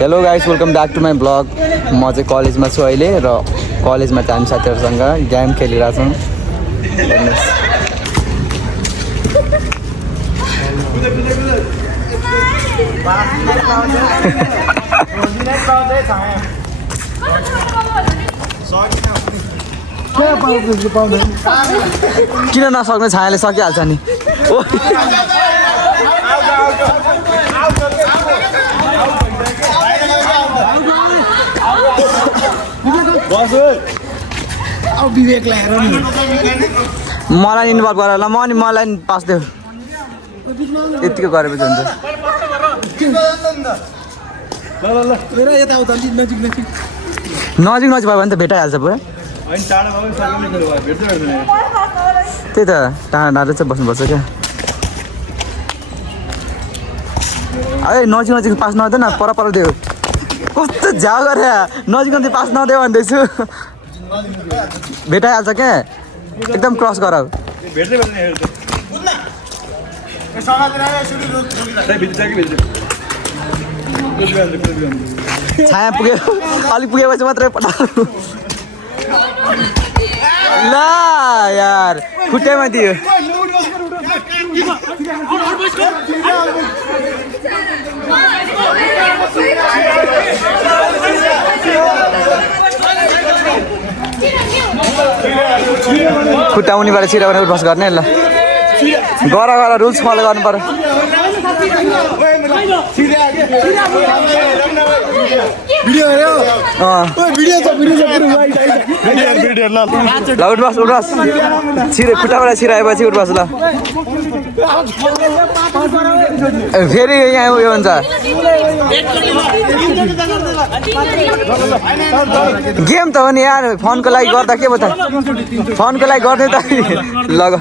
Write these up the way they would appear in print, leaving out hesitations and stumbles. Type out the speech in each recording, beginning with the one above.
Hello guys, welcome back to my blog. म चाहिँ कलेजमा छु अहिले र कलेजमा चाहिँ हामी साथीहरूसँग गेम खेलिरहेछौँ। किन नसक्ने, छायाले सकिहाल्छ नि। मलाई इन्भल्भ गर ल, म अनि मलाई पास देऊ। यतिको गरेपछि हुन्छ। नजिक नजिक भयो भने त भेटाइहाल्छ पुरा। त्यही त टाढा टाढा चाहिँ बस्नुपर्छ क्या। अरे नजिक नजिक पास नदेऊ न, पर पर देऊ। कस्तो झ्याउ गरे, नजिक नजिक पास नदेऊ भन्दैछु। भेटाइहाल्छ क्या, एकदम क्रस गर। छाया पुग्यो, अलिक पुगेपछि मात्रै पठाउ ल यार, खुट्टैमा दियो। खुट्टा उनीबाट छिराएर उठबस गर्ने ल। गर गर, रुल्स फलो गर्नु पर्यो। ल उठबस उठबस, छिरे खुट्टाबाट छिराएपछि उठबस ल। फेरि यहाँ उयो हुन्छ। गेम त हो नि यार, फोनको लागि गर्दा के भयो त? फोनको लागि गर्ने त लग,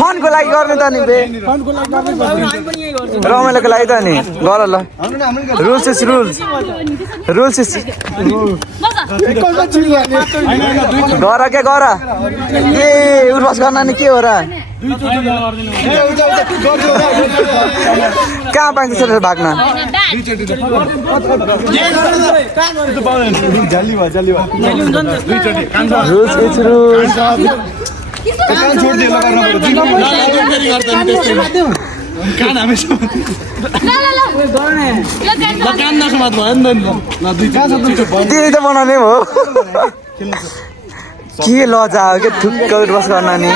फोनको लागि गर्ने त नि बे, रमाइलोको लागि त नि गर ल। Rules is rules, rules is गर के गर। ए उठबस गर्न नि के हो र? कहाँ पाइन्छ त्यसरी भाग्न? Rules is rules. त्यही त बनाउने हो के लजा हो क्या, थुक्क उठबस गर्न नि।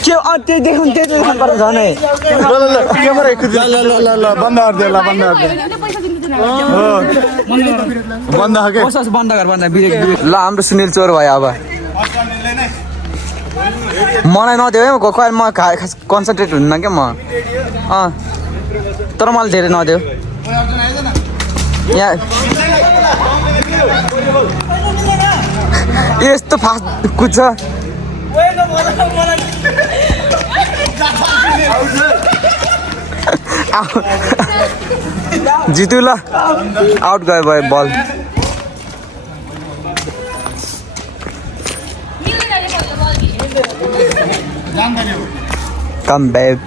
के त्यही देख्नु, त्यही देख्नु पर्छ झनै। बन्द गर बन्द। ल हाम्रो सुनिल चोर भयो अब। मलाई नदेऊ है, म कन्सन्ट्रेट हुन्न क्या म। तर मलाई धेरै नदेऊ यहाँ। यस्तो फास्ट कुद्छ। जितु ल, आउट गयो भयो बल। Come back.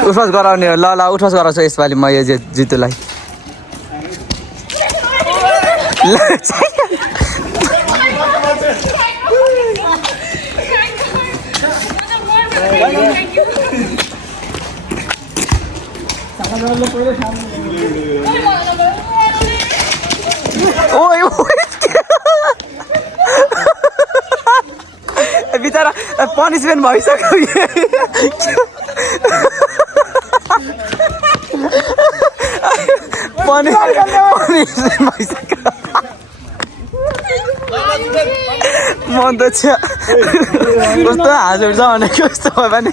उठबस गराउने हो ल। ल उठबस गराउँछु यसपालि म यो जितुलाई। ओए बिचरा पनिसमेन्ट भइसक्यो। पनिसमेन्ट भइसक्यो। मन त कस्तो हाँस उठ्छ भनेको कस्तो भयो भने।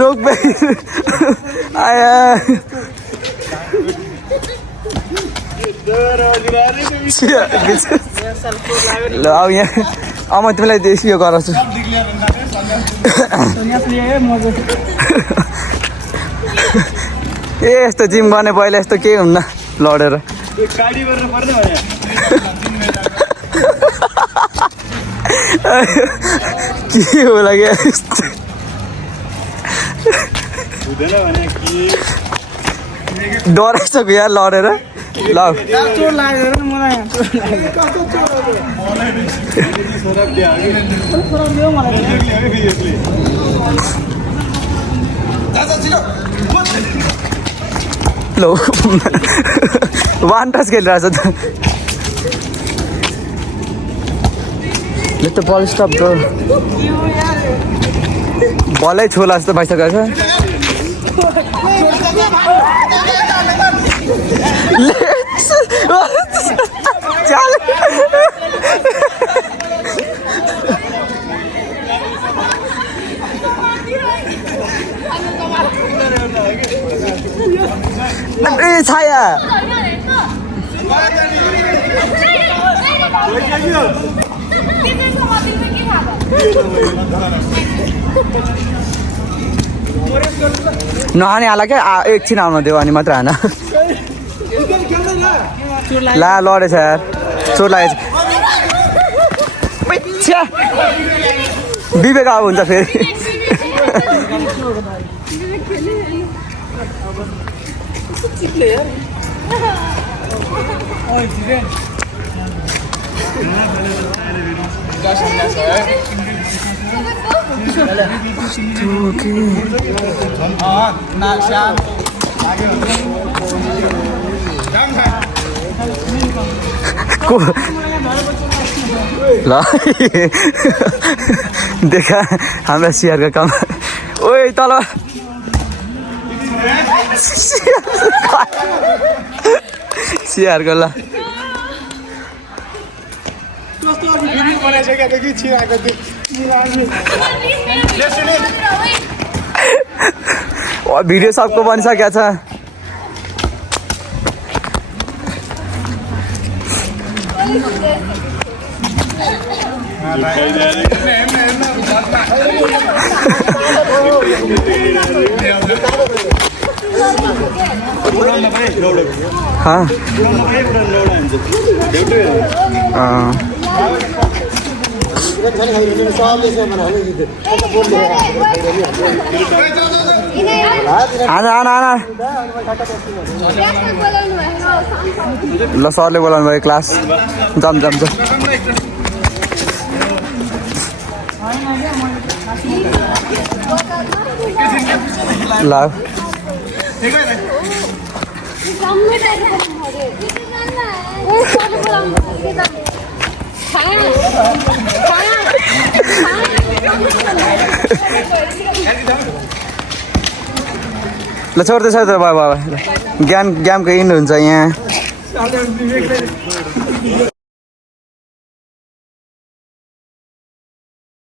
रोक आया ल अब यहाँ अब म तिमीलाई यो गराउँछु। ए यस्तो जिम गर्ने पहिला यस्तो केही हुन्न लडेर के होला क्या डराइसक्यो यार लडेर ल लो वान टच खेलिरहेछ त यस्तो बल स्टप गो बलै छोला जस्तो भइसकेको छ ए छाया नहाने आला क्या एकछिन आउन देऊ अनि मात्र हान ला लडेछ यार चोट लागेछ विवेक अब हुन्छ फेरि ल देखा हाम्रा सिआरको काम ओइ तल सिआरको ल भिडियो सबको बनिसकेको छ आना ल सरले बोलाउनु भयो क्लास जाम ल ल छोड्दैछ त बाबा ज्ञानको इन हुन्छ यहाँ